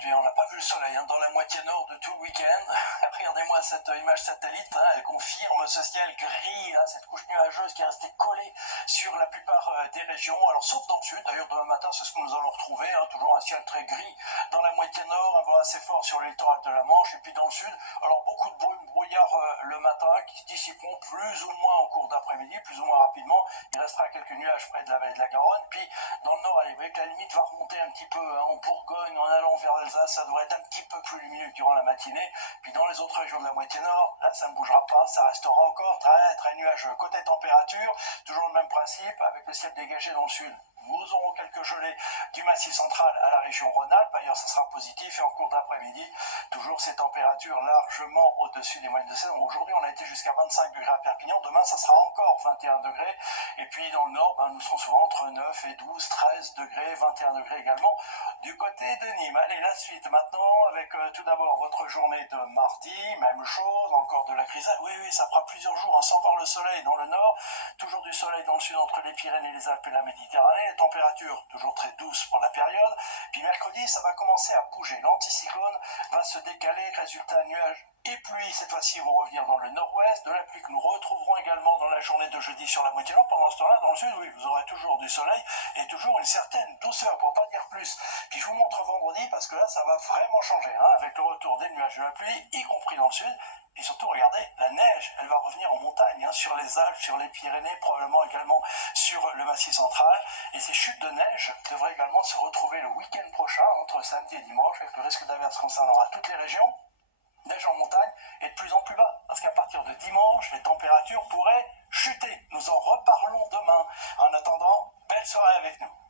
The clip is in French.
On n'a pas vu le soleil dans la moitié nord de tout le week-end. Regardez-moi cette image satellite, elle confirme ce ciel gris, cette couche nuageuse qui est restée collée sur la plupart des régions. Alors sauf dans le sud, d'ailleurs demain matin c'est ce que nous allons retrouver, toujours un ciel très gris dans la moitié nord, un vent assez fort sur le littoral de la Manche et puis dans le sud. Alors beaucoup de brouillard le matin qui se dissiperont plus ou moins au cours d'après-midi, plus ou moins rapidement. Il restera quelques nuages près de la vallée de la Garonne. Puis dans le nord, avec la limite va remonter un petit peu en Bourgogne, en allant vers l'Alsace, ça devrait être un petit peu plus lumineux durant la matinée. Puis dans les autres régions de la moitié nord, là ça ne bougera pas, ça restera encore très très nuageux. Côté température, toujours le même principe, avec le ciel dégagé dans le sud. Nous aurons quelques gelées du Massif central à la région Rhône-Alpes. Ailleurs, ça sera positif. Et en cours d'après-midi, toujours ces températures largement au-dessus des moyennes de saison. Aujourd'hui, on a été jusqu'à 25 degrés à Perpignan. Demain, ça sera encore 21 degrés. Et puis, dans le nord, nous serons souvent entre 9 et 12, 13 degrés, 21 degrés également du côté de Nîmes. Allez, la suite maintenant avec tout d'abord votre journée de mardi. Même chose, encore de la grisaille. Oui, ça fera plusieurs jours sans voir le soleil dans le nord. Toujours du soleil dans le sud entre les Pyrénées, les Alpes et la Méditerranée. Température toujours très douce pour la période. Puis mercredi, ça va commencer à bouger. L'anticyclone va se décaler. Résultat, nuages et pluie, cette fois-ci, vont revenir dans le nord-ouest. De la pluie que nous retrouverons également dans la journée de jeudi sur la moitié nord. Pendant ce temps-là, dans le sud, oui, vous aurez toujours du soleil et toujours une certaine douceur, pour pas dire plus. Puis je vous montre vendredi, parce que là, ça va vraiment changer, avec le retour des nuages de la pluie, y compris dans le sud. Et surtout, regardez, la neige, elle va revenir en montagne, sur les Alpes, sur les Pyrénées, probablement également sur le Massif central. Et ces chutes de neige devraient également se retrouver le week-end prochain, entre samedi et dimanche, avec le risque d'averse concernera toutes les régions. Neige en montagne et de plus en plus bas, parce qu'à partir de dimanche, les températures pourraient chuter. Nous en reparlons demain. En attendant, belle soirée avec nous.